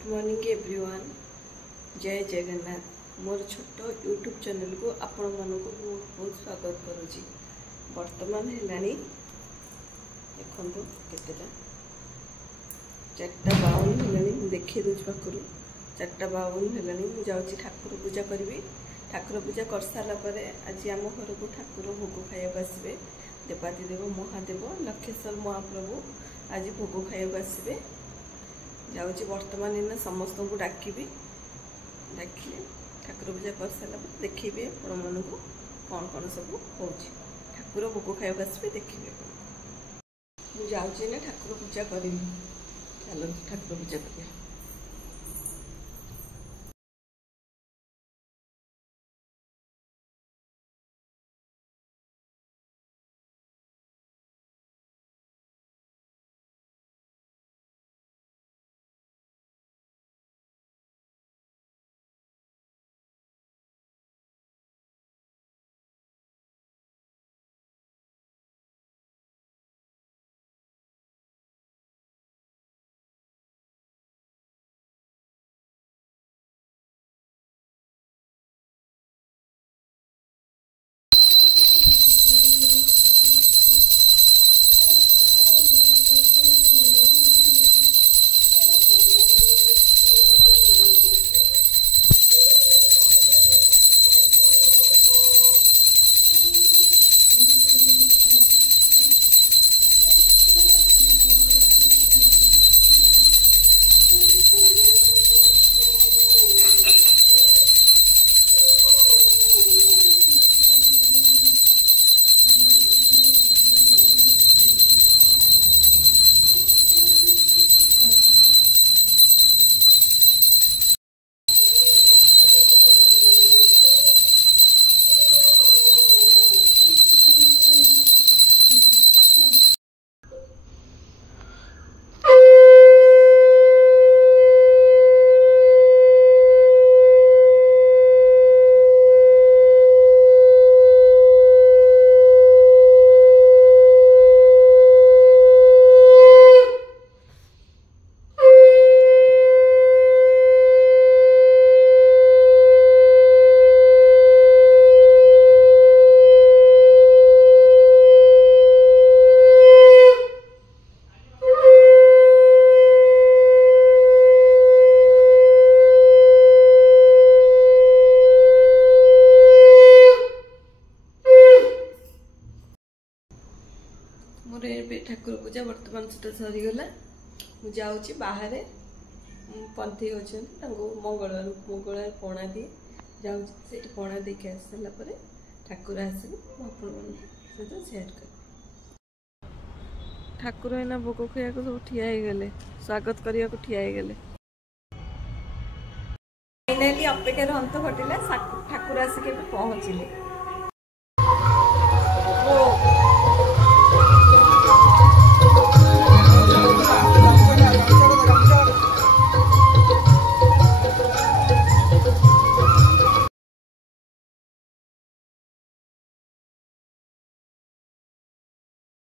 Good morning everyone. जय जगन्नाथ। मोर छोट YouTube channel को आपण मानक बहुत बहुत स्वागत करुच्ची। वर्तमान है देखो केतेटा 4:52 है। देखिए दूसरी पाखर 4:52 है। मुझे जाऊँगी ठाकुर पूजा करी। ठाकुर पूजा कर सारा आज आम घर को ठाकुर भोग खाया आसवे। देवादिदेव महादेव लक्षेश्वर महाप्रभु आज भोग खाया आसवे। जाऊँगी वर्तमान इन समस्त को डाकिबी। डाकिले ठाकुर पूजा कर सारा देखिए आपण मन को कौन कौन सब हो ठाकुर भोग खाया आसवे। देखिए मुझे जाऊँगी ना ठाकुर पूजा करी। चलो ठाकुर पूजा करिए। मोर ठाकुर पूजा वर्तमान सुधा सरीगला। मुझे जाऊँगी बाहर पंथी अच्छे मंगलवार पणा दिए जाऊँगी पणा देख आस सारापर ठाकुर आसवे सहित सेयार कर। ठाकुर एना भोग खाया सब ठिया गले स्वागत करने को ठिया गले। फाइनाली अपेक्षार अंत घटिला। ठाकुर आसिक पहुँचले।